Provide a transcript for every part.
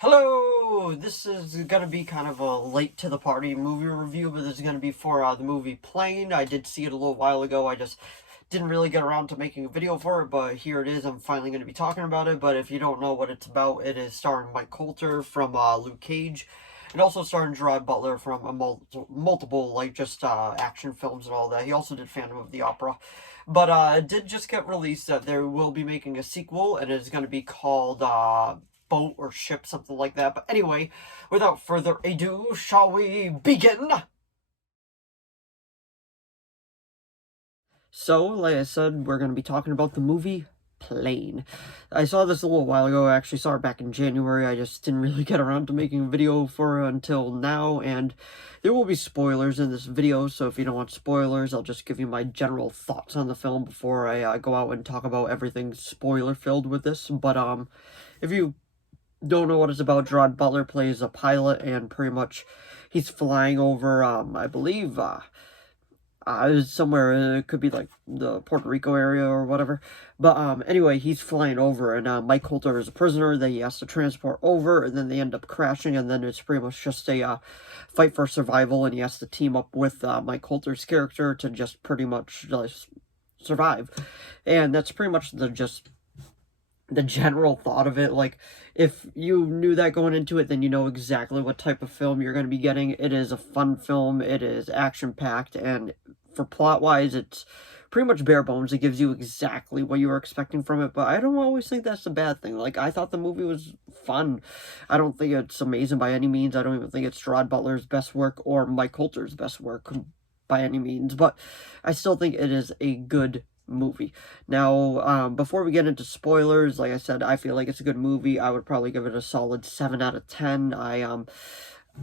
Hello! This is gonna be kind of a late to the party movie review, but this is gonna be for the movie Plane. I did see it a little while ago. I just didn't really get around to making a video for it, but here it is. I'm finally gonna be talking about it. But if you don't know what it's about, it is starring Mike Colter from Luke Cage, and also starring Gerard Butler from multiple like just action films and all that. He also did Phantom of the Opera. But it did just get released that they will be making a sequel, and it is going to be called Boat or Ship, something like that. But anyway, without further ado, shall we begin? So, like I said, we're going to be talking about the movie Plane. I saw this a little while ago. I actually saw it back in January. I just didn't really get around to making a video for it until now, and there will be spoilers in this video, so if you don't want spoilers, I'll just give you my general thoughts on the film before I go out and talk about everything spoiler-filled with this. But, if you don't know what it's about, Gerard Butler plays a pilot, and pretty much he's flying over, I believe, somewhere, it could be like the Puerto Rico area or whatever. But anyway, he's flying over, and Mike Colter is a prisoner that he has to transport over, and then they end up crashing, and then it's pretty much just a fight for survival, and he has to team up with Mike Colter's character to just pretty much survive. And that's pretty much the general thought of it. Like, if you knew that going into it, then you know exactly what type of film you're going to be getting. It is a fun film, it is action-packed, and for plot-wise, it's pretty much bare bones. It gives you exactly what you were expecting from it, but I don't always think that's a bad thing. Like, I thought the movie was fun. I don't think it's amazing by any means. I don't even think it's Gerard Butler's best work or Mike Colter's best work by any means, but I still think it is a good movie. Now, before we get into spoilers, like I said, I feel like it's a good movie. I would probably give it a solid 7 out of 10.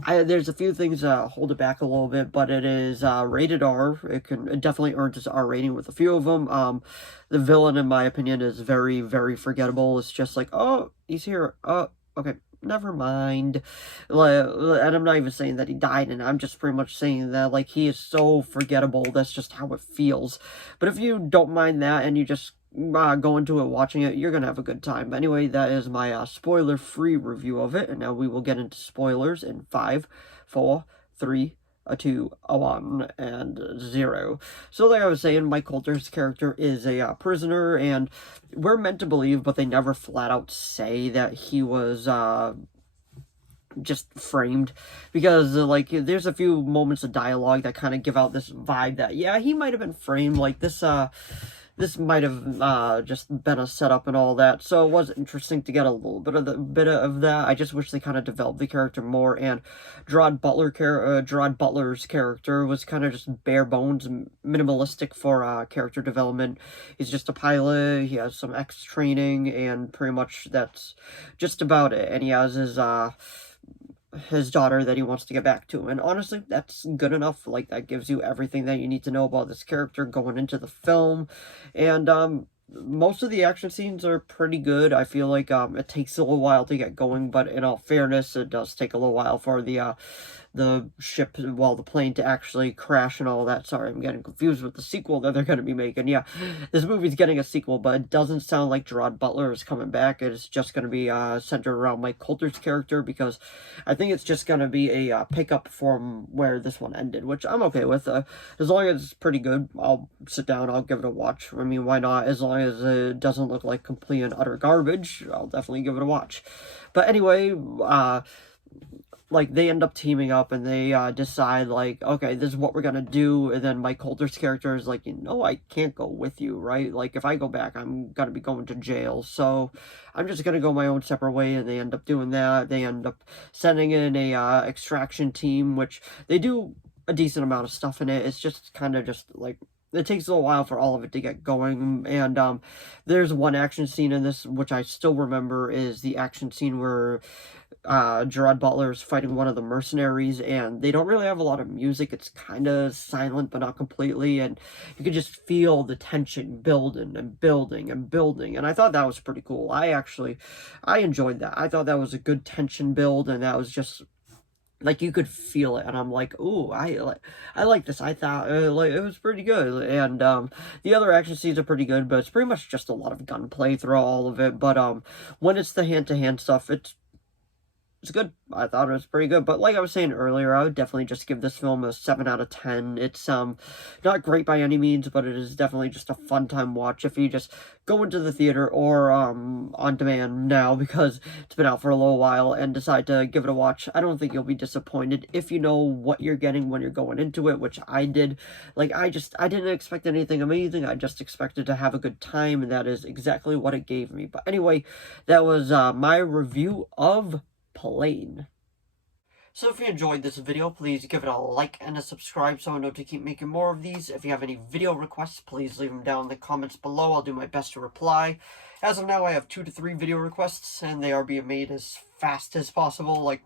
There's a few things that hold it back a little bit, but it is rated R. It definitely earns its R rating with a few of them. The villain, in my opinion, is very, very forgettable. It's just like, oh, he's here. Oh, okay, never mind. And I'm not even saying that he died, and I'm just pretty much saying that, like, he is so forgettable. That's just how it feels. But if you don't mind that, and you just go into it watching it, you're gonna have a good time. But anyway, that is my spoiler-free review of it, and now we will get into spoilers in 5, 4, 3, a 2, a 1, and 0. So like I was saying, Mike Colter's character is a prisoner, and we're meant to believe, but they never flat out say that he was just framed, because like there's a few moments of dialogue that kind of give out this vibe that, yeah, he might have been framed. Like this might have just been a setup and all that. So it was interesting to get a little bit of that. I just wish they kind of developed the character more. And Gerard Butler's character was kind of just bare bones, minimalistic for character development. He's just a pilot. He has some X training, and pretty much that's just about it. And he has his daughter that he wants to get back to. And honestly, that's good enough. Like, that gives you everything that you need to know about this character going into the film. And most of the action scenes are pretty good. I feel like it takes a little while to get going, but in all fairness, it does take a little while for the ship, well, the plane to actually crash and all that. Sorry, I'm getting confused with the sequel that they're going to be making. Yeah, this movie's getting a sequel, but it doesn't sound like Gerard Butler is coming back. It's just going to be centered around Mike Colter's character, because I think it's just going to be a pickup from where this one ended, which I'm okay with. As long as it's pretty good, I'll sit down, I'll give it a watch. I mean, why not? As long as it doesn't look like complete and utter garbage, I'll definitely give it a watch. But anyway, like, they end up teaming up, and they decide, like, okay, this is what we're gonna do. And then Mike Colter's character is like, I can't go with you, right? Like, if I go back, I'm gonna be going to jail, so I'm just gonna go my own separate way. And they end up doing that. They end up sending in a extraction team, which they do a decent amount of stuff in it. It's just kind of just like, it takes a little while for all of it to get going. And there's one action scene in this which I still remember, is the action scene where Gerard Butler is fighting one of the mercenaries, and they don't really have a lot of music. It's kind of silent, but not completely, and you can just feel the tension building and building and building, and I thought that was pretty cool. I enjoyed that. I thought that was a good tension build, and that was just, like, you could feel it, and I'm like, ooh, I like this. I thought, like, it was pretty good. And the other action scenes are pretty good, but it's pretty much just a lot of gunplay through all of it. But when it's the hand-to-hand stuff, it's was good. I thought it was pretty good. But like I was saying earlier, I would definitely just give this film a 7 out of 10. It's not great by any means, but it is definitely just a fun time watch if you just go into the theater or on demand now, because it's been out for a little while, and decide to give it a watch. I don't think you'll be disappointed if you know what you're getting when you're going into it, which I did. Like, I didn't expect anything amazing. I just expected to have a good time, and that is exactly what it gave me. But anyway, that was my review of Plane. So if you enjoyed this video, please give it a like and a subscribe so I know to keep making more of these. If you have any video requests, please leave them down in the comments below. I'll do my best to reply. As of now, I have 2 to 3 video requests, and they are being made as fast as possible. Like,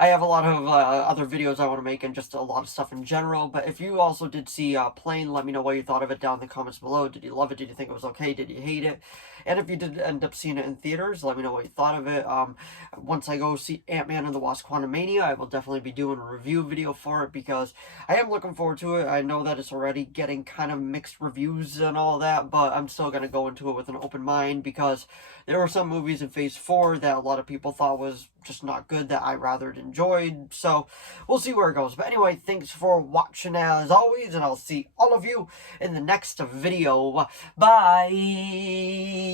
I have a lot of other videos I want to make and just a lot of stuff in general. But if you also did see Plane, let me know what you thought of it down in the comments below. Did you love it? Did you think it was okay? Did you hate it? And if you did end up seeing it in theaters, let me know what you thought of it. Once I go see Ant-Man and the Wasp: Quantumania, I will definitely be doing a review video for it, because I am looking forward to it. I know that it's already getting kind of mixed reviews and all that, but I'm still going to go into it with an open mind, because there were some movies in Phase 4 that a lot of people thought was just not good that I rather enjoyed. So we'll see where it goes. But anyway, thanks for watching as always, and I'll see all of you in the next video. Bye.